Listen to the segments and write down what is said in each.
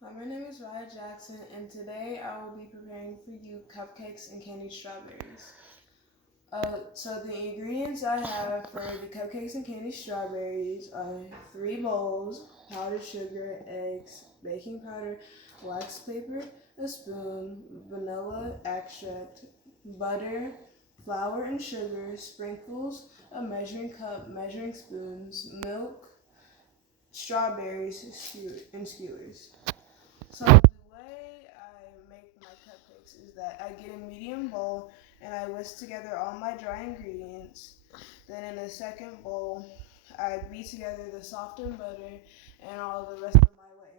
Hi, my name is Ryea Jackson, and today I will be preparing for you cupcakes and candied strawberries. So the ingredients I have for the cupcakes and candied strawberries are 3 bowls, powdered sugar, eggs, baking powder, wax paper, a spoon, vanilla extract, butter, flour and sugar, sprinkles, a measuring cup, measuring spoons, milk, strawberries, and skewers. So the way I make my cupcakes is that I get a medium bowl and I whisk together all my dry ingredients. Then in a second bowl, I beat together the softened butter and all the rest of my wet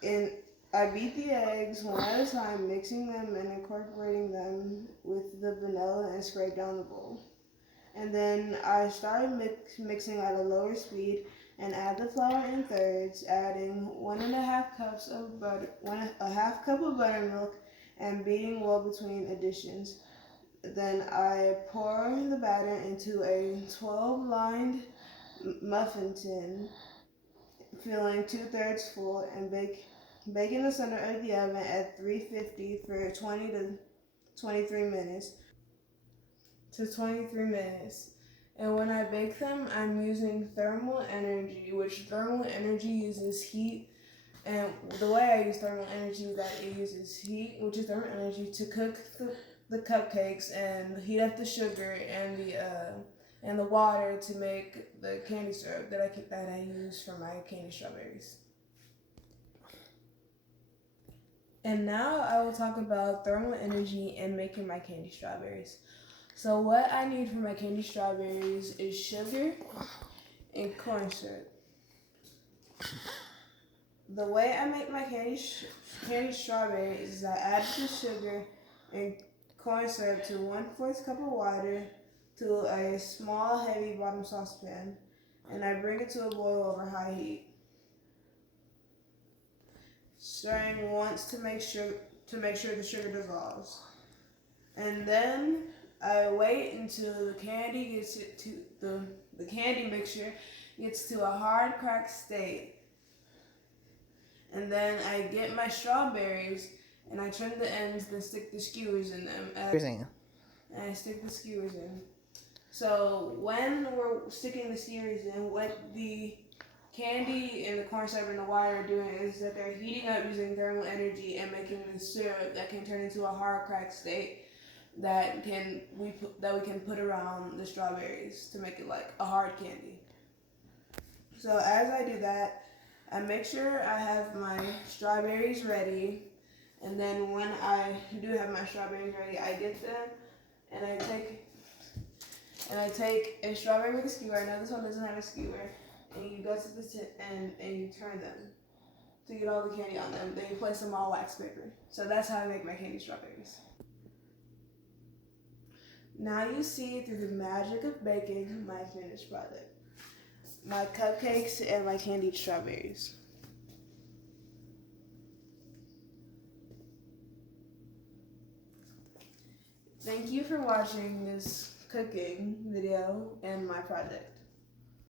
ingredients. I beat the eggs one at a time, mixing them and incorporating them with the vanilla and scrape down the bowl. And then I started mixing at a lower speed and add the flour in thirds, adding 1.5 cups of butter, a half cup of buttermilk, and beating well between additions. Then I pour the batter into a 12-lined muffin tin, filling 2/3 full, and bake in the center of the oven at 350 for 20 to 23 minutes. And when I bake them, I'm using thermal energy, which thermal energy uses heat. And the way I use thermal energy is that it uses heat, which is thermal energy, to cook the cupcakes and heat up the sugar and the water to make the candy syrup that I use for my candy strawberries. And now I will talk about thermal energy and making my candy strawberries. So what I need for my candy strawberries is sugar and corn syrup. The way I make my candy strawberries is I add the sugar and corn syrup to 1/4 cup of water to a small heavy bottom saucepan, and I bring it to a boil over high heat, stirring once to make sure the sugar dissolves. And then I wait until the candy mixture gets to a hard cracked state. And then I get my strawberries and I trim the ends and stick the skewers in them. And I stick the skewers in. So when we're sticking the skewers in, what the candy and the corn syrup and the water are doing is that they're heating up using thermal energy and making the syrup that can turn into a hard cracked state that we can put around the strawberries to make it like a hard candy. So as I do that, I make sure I have my strawberries ready, and then when I do have my strawberries ready, I get them and I take a strawberry with a skewer. I know this one doesn't have a skewer, and you go to the tin and you turn them to get all the candy on them. Then you place them on wax paper. So that's how I make my candy strawberries. Now you see through the magic of baking my finished product. My cupcakes and my candied strawberries. Thank you for watching this cooking video and my project.